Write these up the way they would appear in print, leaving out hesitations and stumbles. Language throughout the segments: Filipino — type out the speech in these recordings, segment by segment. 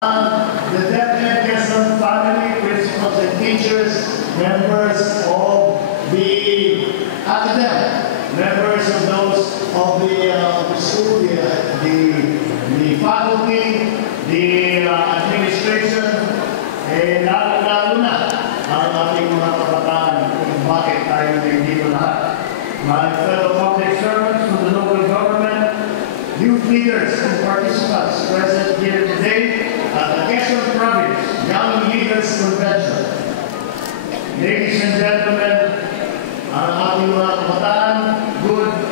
The DepEd Quezon family, principals and teachers, members of the academic, members of those of the school, the faculty, the administration, lalo na ang ating mga kabataan kung bakit tayo dito lahat. My fellow public servants from the local government, youth leaders and participants present here today at the Quezon Province Young Leaders Convention. Ladies and gentlemen, ang ating mga kabataan,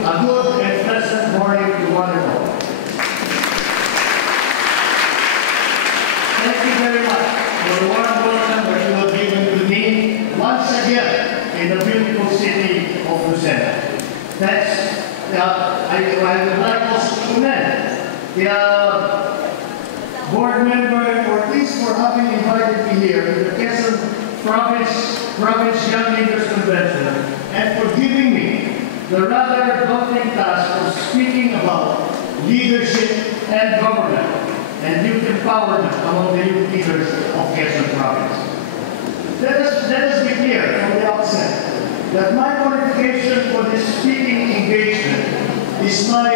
a good and pleasant morning to one and all. Thank you very much for the warm welcome that you have given to me once again in the beautiful city of Lucena. Thanks. I would like also to commend the board member for having invited me here to the Quezon Province Young Leaders Convention and for giving me the rather daunting task of speaking about leadership and government and youth empowerment among the youth leaders of Quezon Province. Let us be clear from the outset that my qualification for this speaking engagement is my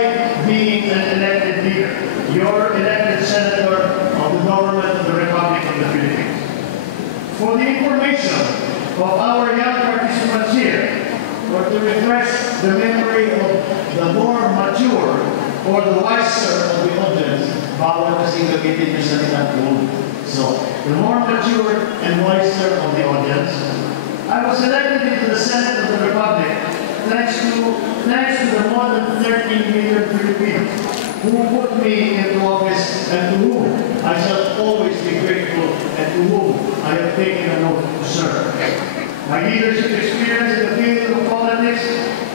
being an elected leader, your elected senator of the government of the Republic of the Philippines. For the information of our young participants here, or to refresh the memory of the more mature or the wiser of the audience, bawal kasing gamitin yung salitang old. So, the more mature and wiser of the audience, I was elected into the Senate of the Republic thanks to the more than 13 million Filipinos who put me into office and to whom I shall always be grateful and to whom I have taken an oath to serve. My leadership experience in the field of politics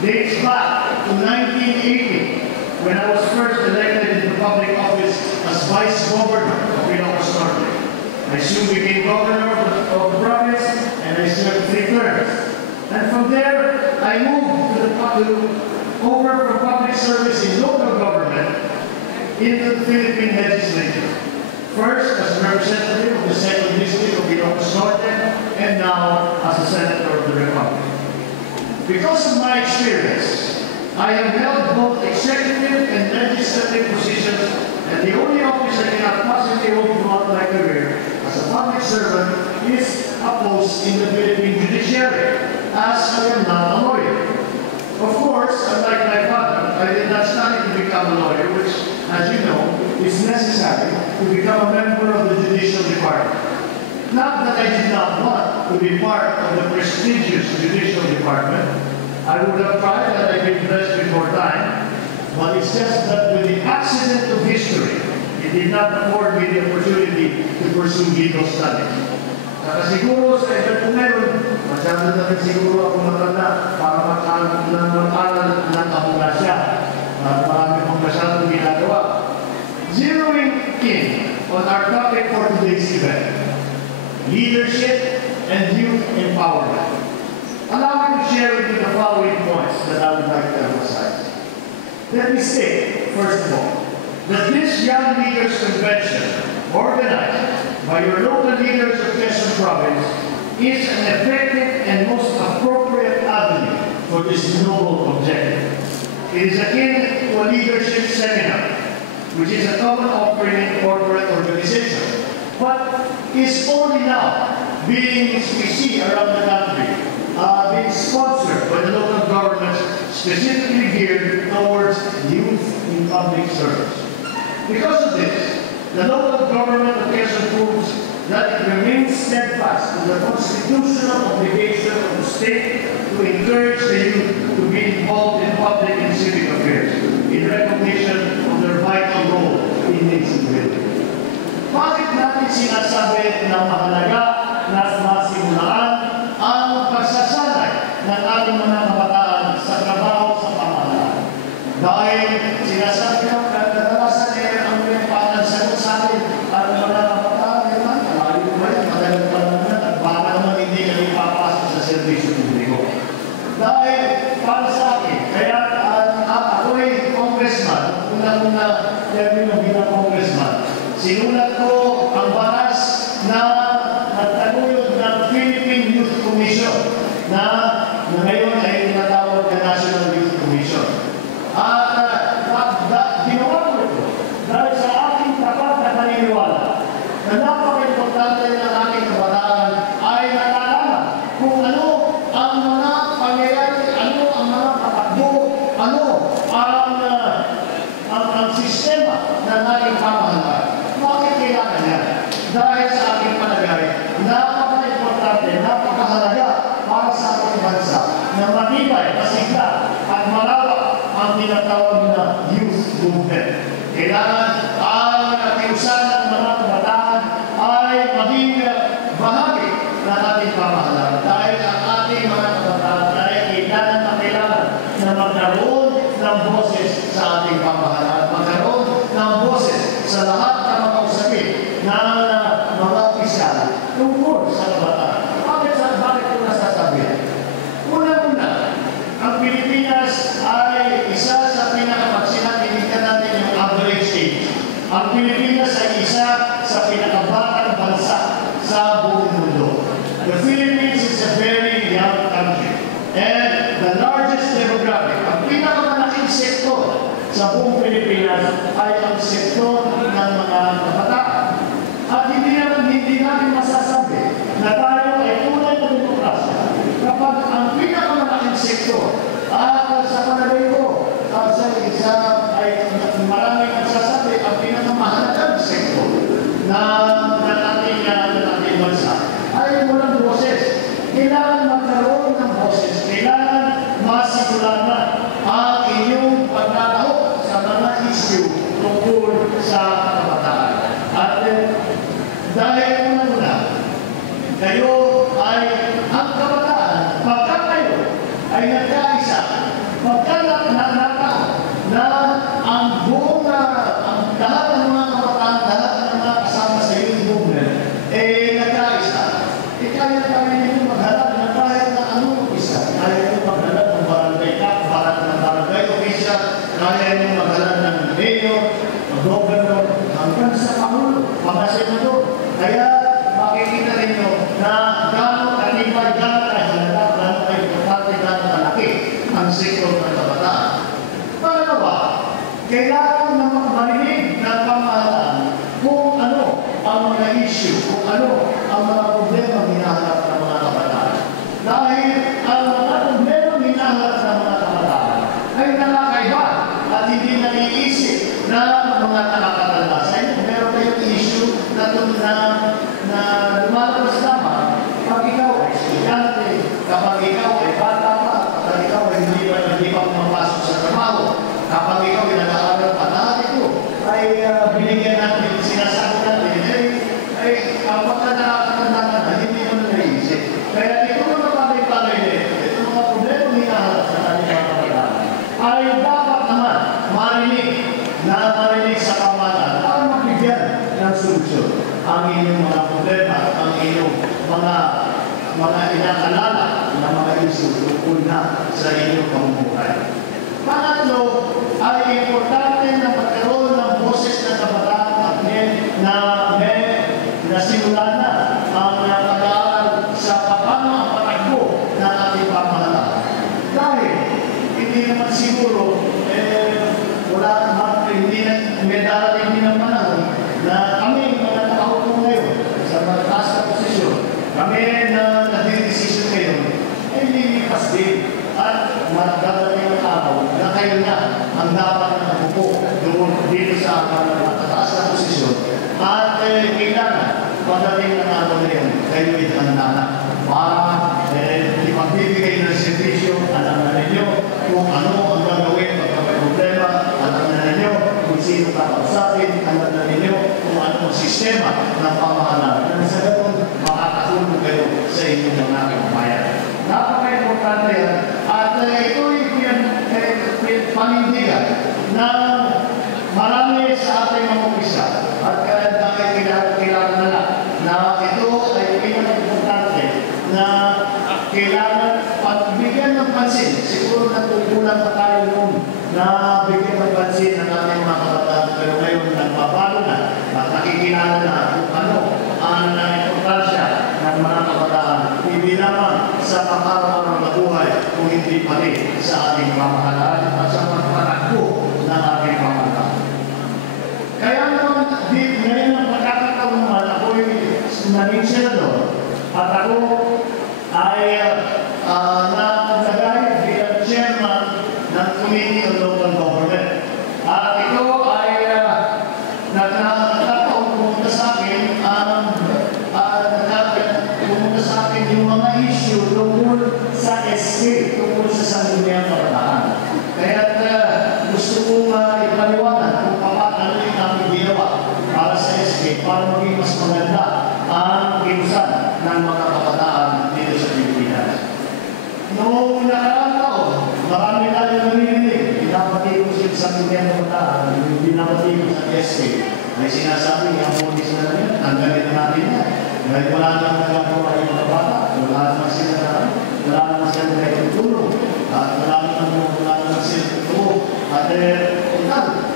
dates back to 1980 when I was first elected into public office as Vice Governor of Ilocos Norte. I soon became governor of the province and I served 3 terms. And from there, I moved over from public service in local government into the Philippine legislature. First as a representative of the 2nd District of Ilocos Norte and now as a senator of the Republic. Because of my experience, I have held both executive and legislative positions, and the only office I cannot possibly hold throughout my career as a public servant is a post in the Philippine judiciary, as I am not a lawyer. Of course, unlike my father, I did not study to become a lawyer, which, as you know, is necessary to become a member of the judicial department. Not that I did not want to be part of the prestigious judicial department. I would have tried had I been blessed before time, but it's just that with the accident of history, it did not afford me the opportunity to pursue legal studies. Siguro sa edad ko ngayon, masyado na rin siguro ako matanda para mag-aral ng kabulasya. Marami kong masyadong ginagawa. Zeroing in on our topic for today's event, leadership and youth empowerment. Allow me to share with you the following points that I would like to emphasize. Let me state, first of all, that this Young Leaders Convention, organized by your local leaders of Quezon Province, is an effective and most appropriate avenue for this noble objective. It is akin to a leadership seminar, which is a common offering in corporate organization, but is only now being, as we see around the country, being sponsored by the local governments specifically geared towards youth in public service. Because of this, the local government of Quezon proves that it remains steadfast in the constitutional obligation of the state to encourage the youth to be involved in public and civic affairs in recognition of their vital role in nation building. Bakit natin sinasabi na mahalaga na masimulaan ang pagsasanay ng ating mga kabataan sa trabaho sa pamahalaan? Dahil sinasabi ko na kadalasan ang may pangansagot sa atin at mga kabataan, malayo ba yan? Matagal pa naman yan at baka naman hindi kami papasok sa servisyo publiko. Dahil para sa akin, kaya ako ay congressman, una-una, kaya bilang congressman, sinulat ko ang dahil sa aking palagay, napaka-importante, napakahalaga para sa ating bansa na matibay, masigla, at malawak ang tinatawag na youth movement. Kailangan ang nakiusan ng mga kabataan ay maging bahagi ng ating pamahalaan. Dahil ang ating mga kabataan ay kailangan na magkaroon ng boses sa ating pamahalaan, magkaroon ng boses sa lahat ng mga usapin na mga opisyal tungkol sa kabataan. Bakit ko nasasabi? Una-una, ang Pilipinas ay isa sa pinakapagsilang tinikan natin yung average age. Ang Pilipinas ay isa sa pinakabatang bansa sa buong mundo. The Philippines is a very young country. And the largest demographic, ang pinakamalaking sektor sa buong Pilipinas ay ang sektor ng mga kabataan. At hindi natin masasabi na tayo ay tunay na demokrasya kapag ang pinakamalaking sektor at sa panagay ko, sa isa ay maraming nagsasabi ang pinakamahalagang sektor na ating bansa ay walang boses. Kailangan magkaroon ng boses. Kailangan masigurahan ang inyong paglalahok sa mga issue tungkol sa kabataan. At dahil una-una, kayo ay ang kabataan, pagka kayo ay nagkaisa, pagka nakataon na ang buong ang lahat ng mga kabataan, lahat ng mga kasama sa youth movement, nagkaisa. Kaya tayo nito maghalap na kahit na anong isa. Kaya nito maghalap ng barangay cap, ng barangay official, kaya nito maghalap ng mayor, ng governor, hanggang sa Pangulo, mga senador. Kaya makikita ninyo na gano'ng katibay, gano'ng kahalaga, gano'ng importante, gano'ng kalaki ang sektor ng kabataan. Pangalawa, kailangan na marinig ng pamahalaan kung ano ang mga issue, kung ano ang mga problema hinaharap ng mga kabataan. Dahil ang mga problema hinaharap ng mga kabataan ay nakakaiba at hindi naiisip na mga nakakatanda. Sa inyo, meron kayong issue na lumalabas lamang kapag ikaw ay estudyante, kapag ikaw ay bata pa, kapag ikaw ay hindi pa pumapasok sa trabaho, kapag ikaw ay nag-aaral pa, lahat ito ay binigyan natin, sinasabi natin, kapag nakakatanda ka na, hindi mo na naisip. Kaya ito mga bagay-bagay na ito mga problema hinaharap sa ating mga kabataan ay dapat naman marinig sa pamahalaan para mabigyan ng solusyon ang inyong mga problema, ang inyong mga inakalala na mga issue tungkol na sa inyong pamumuhay. Pangatlo, ay importante na magkaroon ng boses ng kabataan na nasimulan na ang pag-aaral sa paano ang patakbo ng ating pamahalaan. Dahil hindi naman siguro wala naman, may darating din ang panahon na kami mga nakaupo ngayon sa mataas na posisyon, kami na nagdidesisyon ngayon, ay lilipas din at magdadating ang araw na kayo na ang dapat na nabuko doon dito sa mataas na posisyon. At kailangan pagdating ng araw na yun, kayo ay handa na para ipagbibigay ng servisyo. Alam na ninyo kung ano ang gagawin pagka may problema. Alam na ninyo kung sino kakausapin. Alam na ninyo kung ano ang sistema ng pamahalaan. Nang sa ganoon, makakatulong kayo sa inyong mga kababayan. Napaka-importante yan. At ito'y panindigan na marami sa ating mga umpisa. At dahil kailangan na lang na ito ay pinaka-importante na kailangan pagbigyan ng pansin. Siguro natungkulan pa tayo noon na bigyan ng pansin ng ating mga kabataan. Pero ngayon, nagbabago na at nakikilala na kung ano ang importansya ng mga kabataan. Hindi naman sa pang-araw-araw na buhay kung hindi pati sa ating pamahalaan at sa pagpatakbo ng ating pamahalaan. Kaya naman, ngayon ang pagkakataon naman, ako yung naging senador at ako ay nakalagay bilang chairman ng Committee on Local Government. At ito ay nagkataon pumunta sa akin ang mas maganda ang kilusan ng mga kabataan dito sa Pilipinas. Noong nakaraang taon, marami tayo narinig, pinapati ko sila sa mga kabataan, pinapati ko sa SK, may sinasabi, ang polis na lang yan, tanggalin natin yan. Dahil wala nang nagagawa yung mga bata, wala naman sila nagtutulong, at wala naman sila tutulong. At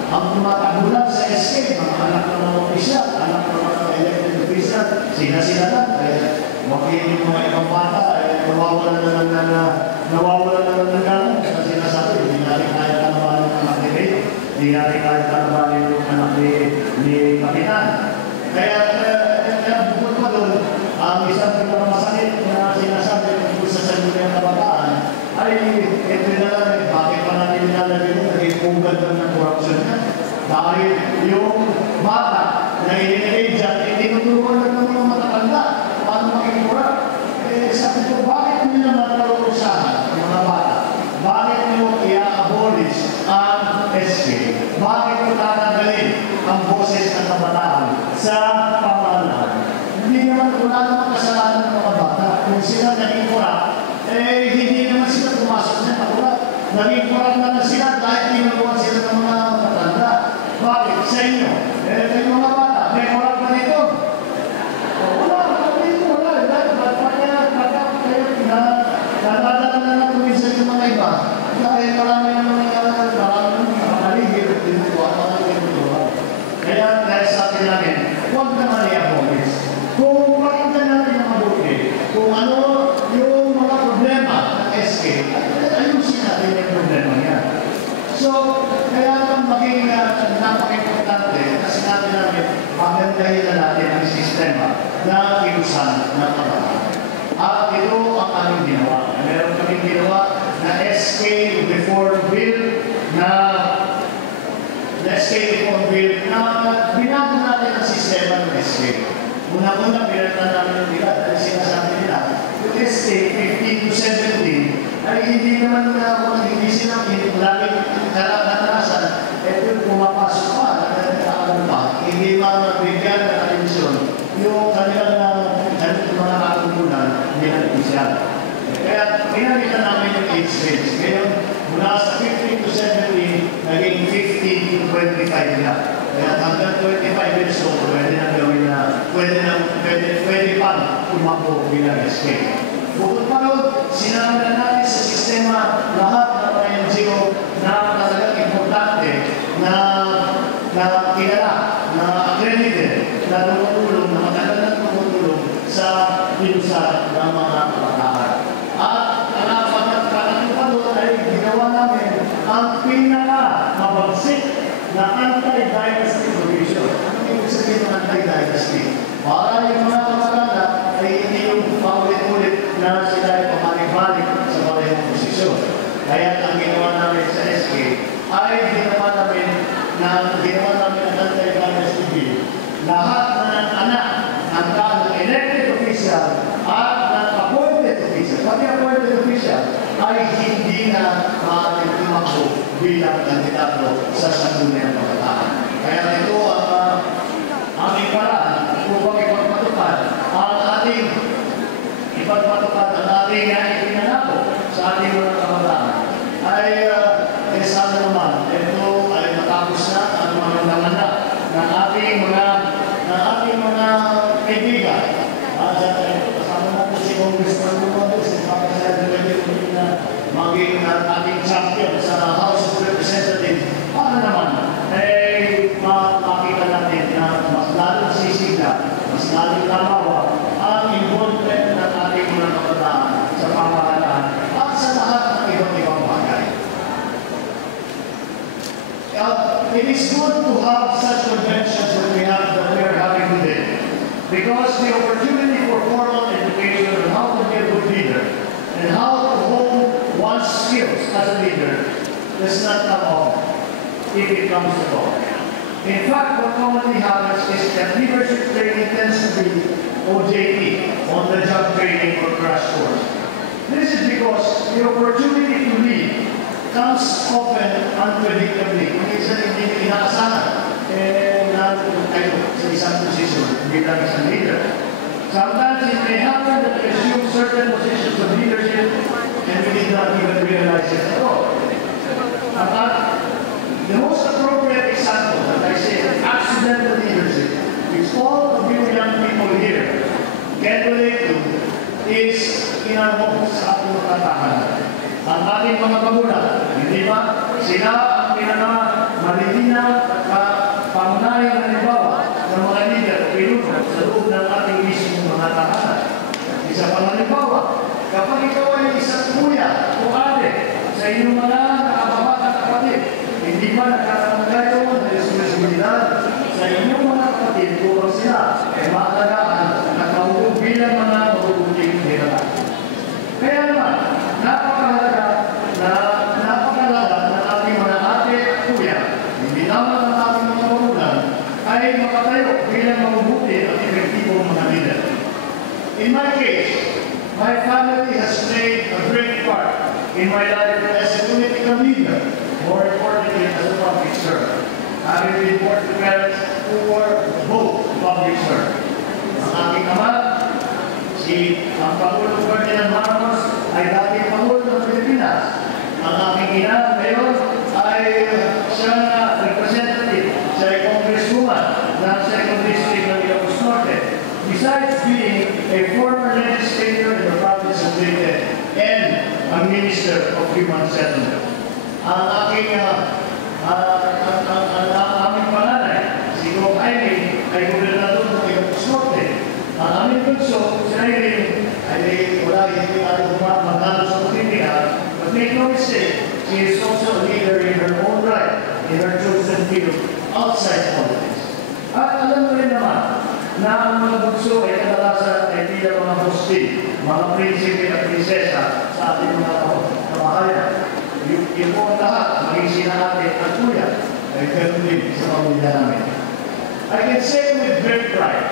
ang tumatagulan sa SK, mga anak ng mga opisyal, anak ng mga elected official, sila lang. Wakil yung mga ibang bata, nawawala na lang ng galang. Kasi sinasabi, hindi natin kaya tanabalin ng anak ni Ray, hindi natin kaya tanabalin yung anak ni Kapitan. Kaya bukod pa doon, ang isang pinakamasakit na sinasabi kung sa salunin ng kabataan, ay ito na lang, bakit pa natin nilalagay mo, naging punggal ng corruption na. Dahil yung bata na ininigay dyan, tinutulungan lang ng mga matatanda, paano maging corrupt? Sabi ko, bakit nyo naman nalurusahan ang mga bata? Bakit nyo i-abolish ang SK? Bakit nyo tatanggalin ang boses ng kabataan sa pamahalaan? Hindi naman, wala naman kasalanan ng mga bata. Kung sila naging corrupt, hindi naman sila pumasok na corrupt. Naging corrupt naman sila dahil tinulungan sila ng mga matatanda. Bakit? Sa inyo? Yung mga bata, may corrupt na dito? Wala. Nadadala na natin minsan yung mga iba. Dahil marami naman nakaligid at tinutuwa. Kaya dahil sa atin namin, huwag naman i-abolish. Kung pakita natin ang mabuti, kung ano yung mga problema ng SK, ayusin natin yung problema niya. So, kaya naman maging napaka-importante kasi natin namin magandahin na natin ang sistema na kilusan ng kabataan. At ito ang aming ginawa. Meron kaming ginawa na SK Reform Bill na binago natin ang sistema ng SK. Una-una, pinatan namin yung bilat. Dahil sinasabi nila, yung SK 15 to 17 ay hindi naman hindi silang laging natarasan. Ito pumapasok pa, hindi mabigyan ng atensyon yung kanilang mga katungkulan nilang opisyal. Kaya pinalitan namin yung age range. Ngayon, mula sa 15 to 17, naging 15 to 25 na. Kaya hanggang 25 years old, pwede na gawin na, pwede pa tumakbo bilang SK. Bukod pa rin, sinama na natin sa sistema lahat ng mga NGO na talagang importante na kilala, na accredited, na tumutulong, na matagal na tumutulong sa kilusan ng mga kabataan. At pangatlo pa doon ay ginawa namin ang pinaka-mabagsik na anti-dynasty provision. Ano yung sabihin ng anti-dynasty? Para yung mga kabataan ay hindi yung paulit-ulit na sila ay pamalik-balik sa parehong posisyon. Kaya ang ginawa namin sa SK ay ginawa namin ang anti-dynasty bill. Lahat ng anak ng elected official at ng appointed official, pati appointed official, ay hindi na maaaring tumakbo bilang kandidato sa sangguniang kabataan. Kaya ito ang aming paraan upang ipagpatupad ang ating ipinanako sa ating mga kabataan. Ay sana naman, ito ay matapos na ang mga namana ng ating mga kaibigan. Kasama natin si Congressman Lumado, si Pagkasabi na maging ating champion sa House of Representatives. Para naman, makita natin na mas lalong sisigla, mas lalong tamawa ang involvement ng ating mga kabataan sa pamahalaan at sa lahat ng ibang bagay. It is good to have such conventions that we are having today, because the opportunity for formal education on how to be a good leader and how to hone one's skills as a leader does not come often if it comes to talk. In fact, what commonly happens is that leadership training tends to be OJT, on-the-job training or crash course. This is because the opportunity to lead comes often unpredictably. Minsan hindi inaasahan na kailangan tayo sa isang posisyon bilang isang leader. Sometimes it may happen that we assume certain positions of leadership and we did not even realize it at all. The most appropriate example that I say of accidental leadership, which all of you young people here can relate to, is in our homes sa ating mga tahanan. Ang ating mga magulang, hindi ba? Sila ang pinaka-malilinaw at pangunahing halimbawa ng mga leader o pinuno sa loob ng ating mismong mga tahanan. Isa pang halimbawa, kapag ikaw ay isang kuya o ate sa inyong mga nakababatang kapatid, hindi ba nagkakaroon kayo ng responsibilidad sa inyong mga kapatid kung sila ay maalagaan at mahuhog bilang mga mahuhuling hirap. Kaya naman, napakalaga ng ating mga ate at kuya, hindi lamang ang ating mga magulang, ay makatayo bilang mabubuti at epektibong mga leader. In my case, my family has played a great part in my life as a political leader, more importantly as a public servant. Having been born to parents who were both public servants. Ang aking ama, ang Pangulong Ferdinand Marcos ay dating Pangulo ng Pilipinas. Ang aking ina ngayon ay siyang representative sa congresswoman ng 2nd District ng Ilocos Norte. Besides being a former legislator in the province of Leyte and a Minister of Human Settlement. Ang aming panganay, si Gov. Aimee, ay gobernador ng Ilocos Norte. Ang aming bunso, si Irene, ay wala hindi tayo magdalo sa politika, but make no mistake, she is also a leader in her own right, in her chosen field, outside politics. At alam mo rin naman, na ang mga bunso ay kadalasan ay tila mga hostil, mga prinsipe at prinsesa sa ating mga kabahayan. Yung po ang lahat, maging sina ate at kuya, ay ganoon din sa pamilya namin. I can say with great pride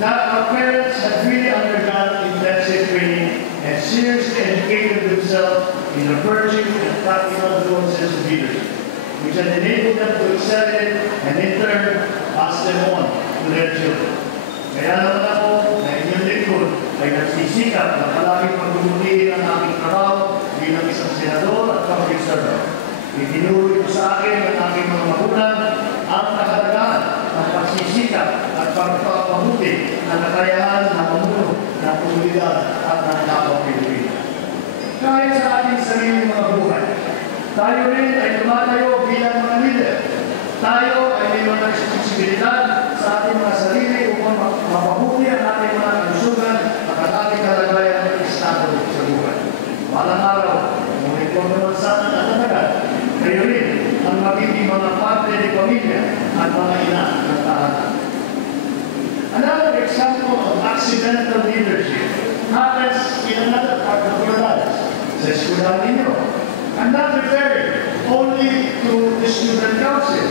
that our parents have really undergone intensive training and seriously educated themselves in the virtue and practical nuances of leadership, which has enabled them to excel in and in turn pass them on to their children. Kaya naman ako na inyong lingkod ay nagsisikap na palaging pagbubutihin ang aking trabaho bilang isang senador at public servant. Itinuro ito sa akin ng aking mga magulang ang nakalagaan ng pagsisikap at pagpapabuti ng kakayahan ng mamuno ng komunidad at ng kapwa Pilipino. Kahit sa ating sariling mga buhay, tayo rin ay tumatayo bilang mga leader. Tayo ay may mga responsibilidad sa ating mga sarili upang mapabuti ang ating mga kalusugan at ang ating kalagayan ng estado sa buhay. Walang araw, kung ito naman sana natatagal, kayo rin ang magiging mga parte ng pamilya at mga ina ng tahanan. Another example of accidental leadership happens in another part of your lives. Sa eskwelahan ninyo. I'm not referring only to the student council.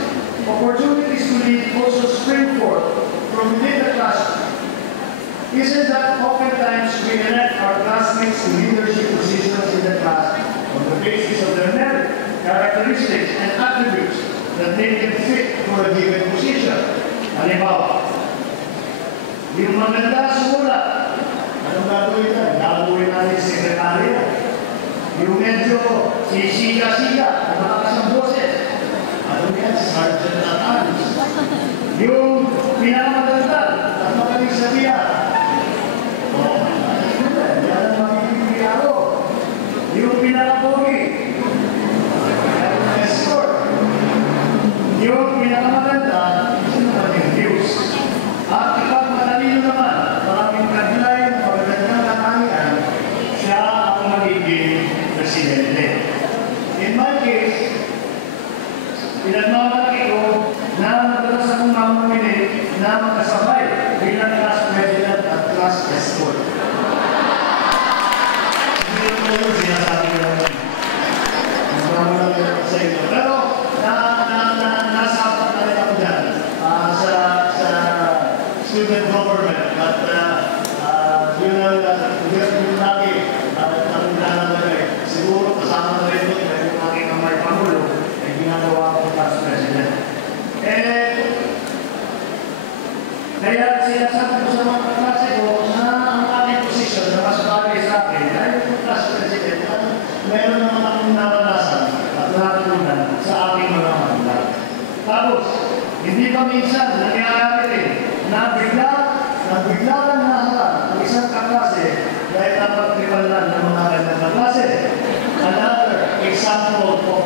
Opportunities to lead also spring forth from within the classroom. Isn't that oftentimes we elect our classmates to leadership positions in the class on the basis of their merit, characteristics, and attributes that make them fit for a given position? Halimbawa, yung maganda sumula, anong gagawin na? Gagawin natin sekretarya. Yung medyo sisika-sika, malakas ang boses, anong yan? Sergeant at arms. Yung pinakamaganda at magaling sabihan, yan ang magiging biyaro. Yung pinakapogi, yan ang escort. Yung pinakamaganda, yun ang maging views. At kapag matalino naman, maraming kaglay, magagandang katangian, siya ang magiging presidente. In my case, pinagmamalaki ko na madalas akong mamamili na magkasabay bilang class president at class escort. Hindi ko yung sinasabi ko naman. Maraming lang sa inyo. Pero, nasapat na rin ako dyan sa student government. At yun lagi ang nalalagay. Siguro kasama na rin yun yung aking kamay Pangulo ay ginagawa ko class president. And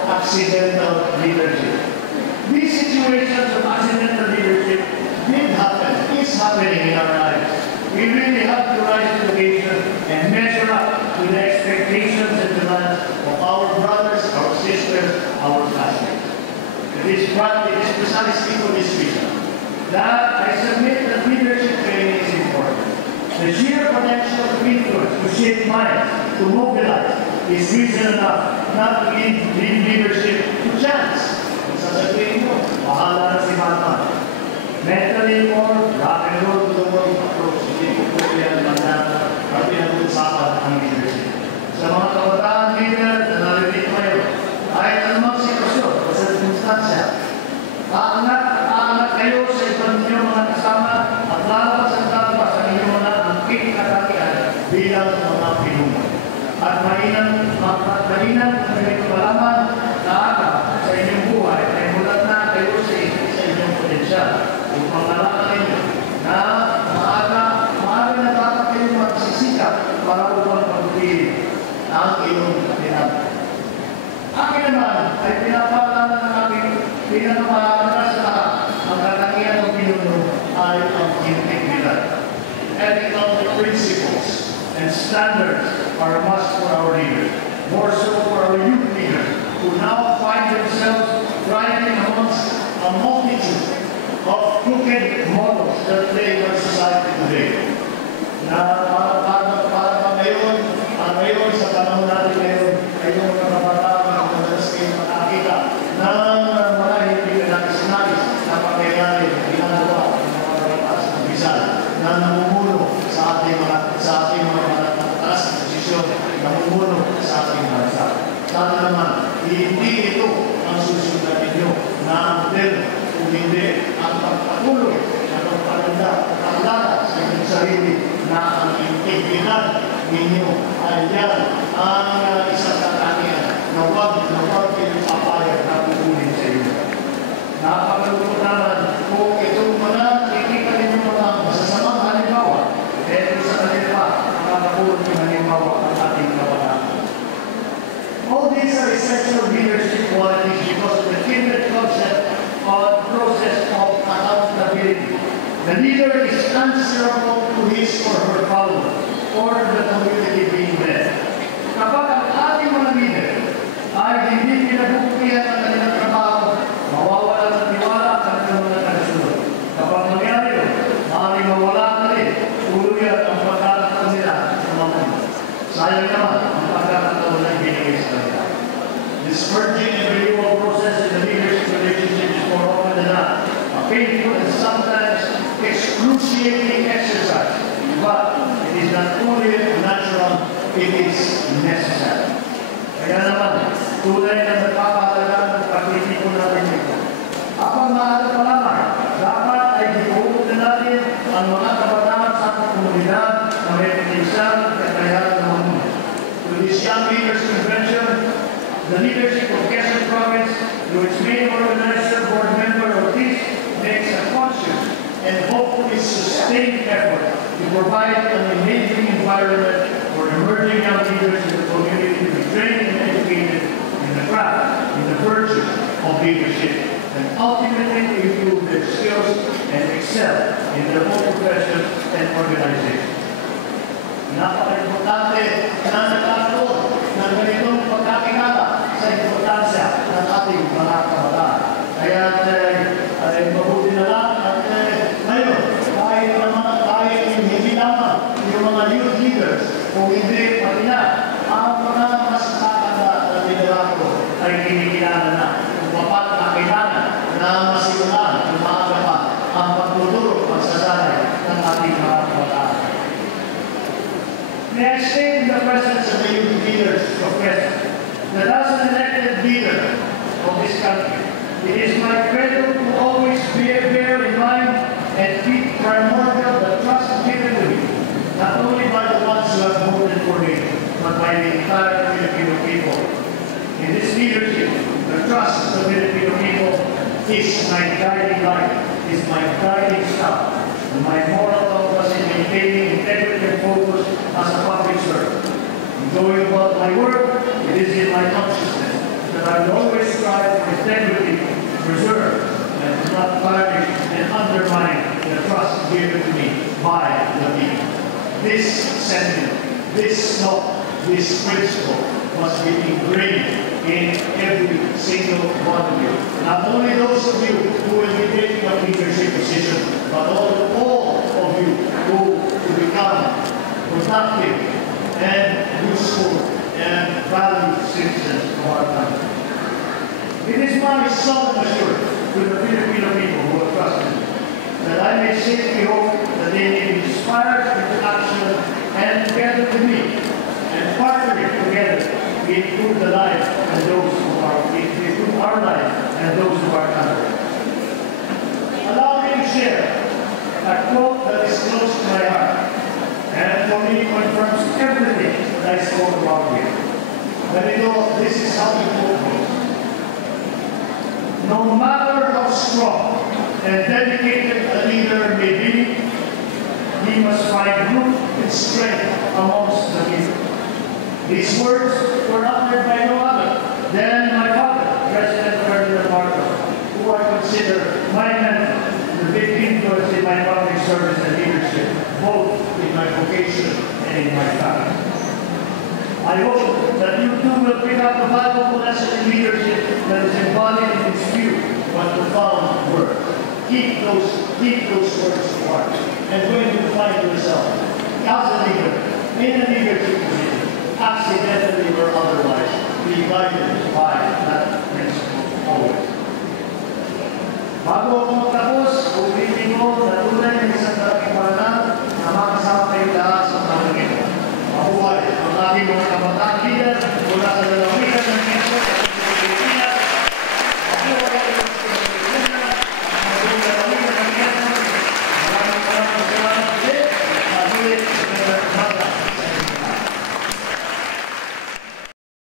accidental leadership. These situations of accidental leadership did happen, is happening in our lives. We really have to rise to the occasion and measure up to the expectations and demands of our brothers, our sisters, our classmates. It is precisely for this reason that I submit that leadership training is important. The sheer potential to influence, to shape minds, to mobilize, is reason enough not to give leadership to chance. Kung sasabihin mo, bahala na si Batman. Mentally informed, rock and roll to the world approach. Hindi ko po yan mandang at pinag-usapan ang leadership. Sa mga kabataan leader na narinig kayo, kahit anumang sitwasyon o sirkunstansya, aangat kayo sa ibang inyong mga kasama at lalabas ang talabas ang inyong mga angking katakian bilang mga pinuno. At mainam ganito malaman na aga sa inyong buhay ay mulat na kayo sa inyong potensyal. Upang malaman ninyo na maaga na dapat kayong magsisikap para upang pagpili ang iyong tinatay. Akin naman ay pinapala ng aking pinapamalas sa lahat ang katangian ng pinuno ay ang integridad. Ethical principles and standards are a must for our leaders, more so for our youth leaders who now find themselves thriving amongst a multitude of crooked models that plague our society today. Na para ngayon sa panahon natin ngayon ay yung mga kabataan na madalas kayo makakita ng mga hindi nais-nais na pangyayari na ginagawa ng mga karatas ng Rizal na namumuno sa ating mga mataas na posisyon, namumuno sa ating bansa. Sana naman, hindi ito ang susunod ninyo na ang modelo kung hindi ang pagpatuloy na pagpaganda at paglala sa inyong sarili na ang integridad ninyo ay yan ang isang katangian na huwag kayong papayag na pupunin sa inyo. Napakalungkot naman kung itong mga kikita ninyo mga masasamang halimbawa, dahil sa kanila nakakapulot yung halimbawa ang ating kabataan. All these are essential leadership qualities because of the kindred concept or process of accountability. The leader is answerable to his or her followers or the community being led. Kapag ang ating mga leader ay hindi pinagbubukihan ang kanilang trabaho, mawawala ng tiwala at kanilang mga tagasunod. Kapag mangyari yun, maaaring mawala na rin tuluyan ang pagkakataon nila sa mga mundo. Sayang naman ang pagkakataon na binigay sa kanila. This merging and renewal process in the leadership relationship is more often than not a painful and sometimes excruciating exercise. But it is not only natural, it is necessary. Kaya naman, tulad ng nagpapahalagaan ng pagtitipon natin ito. Ang mahal pa lamang, dapat ay dibuhok na natin ang mga kabataan sa komunidad na may potensyal at kakayahan ng mundo. With this Young Leaders Convention, the leadership of Quezon Province, through its main organizer, board member Ortiz, makes a conscious and hopefully sustained effort to provide an enabling environment for emerging young leaders in the community to be trained and educated in the craft, in the virtues of leadership, and ultimately to improve their skills and excel in their own professions and organizations. Napaka-importante na nagkakaroon ng ganitong pagkakilala sa importansya ng ating mga kabataan. Kaya ay mabuti na lang at ngayon, kahit yung hindi lamang yung mga youth leaders, kung hindi pati na, ang mga mas nakakanda na liderado ay kinikilala na kung paano na kailangan na masimulan yung maaga pa ang pagtuturo, pagsasanay ng ating mga kabataan. May I state in the presence of the youth leaders of Quezon that as an elected leader of this country, it is my credo to always bear in mind and keep primordial the trust given to me, not only by the ones who have voted for me, but by the entire Filipino people. In this leadership, the trust of the Filipino people is my guiding light, is my guiding star, and my moral compass in maintaining integrity and focus as a public servant. In going about my work, it is in my consciousness that I will always strive for integrity, preserve, and to not tarnish and undermine the trust given to me by the people. This sentiment, this thought, this principle must be ingrained in every single one of you. Not only those of you who will be taking up leadership positions, but all of you who will become productive and useful and valued citizens of our country. It is my solemn assurance to the Filipino people who have trusted me that I may safely hope that they may be inspired into action and together with me and partnering together we improve the life and those who are, we improve our life and those of our country. Allow me to share a quote that is close to my heart and for me confirms everything that I spoke about here. But you know, this is how the quote goes. No matter how strong and dedicated a leader may be, he must find root and strength amongst the people. These words were uttered by no other than my father, President Ferdinand Marcos, who I consider my mentor, the big influence in my public service and leadership, both in my vocation and in my family. I hope that you too will pick up the valuable lesson in leadership that is embodied in this few but profound words. Keep those words apart. And when you find yourself as a leader, in a leadership position, accidentally or otherwise, be guided by that principle always. Bago ako magtapos, ulitin ko na tunay ng isang malaking panalang na makasama kayo lahat sa pamangkin. Mabuhay ang ating mga kabataan leader mula sa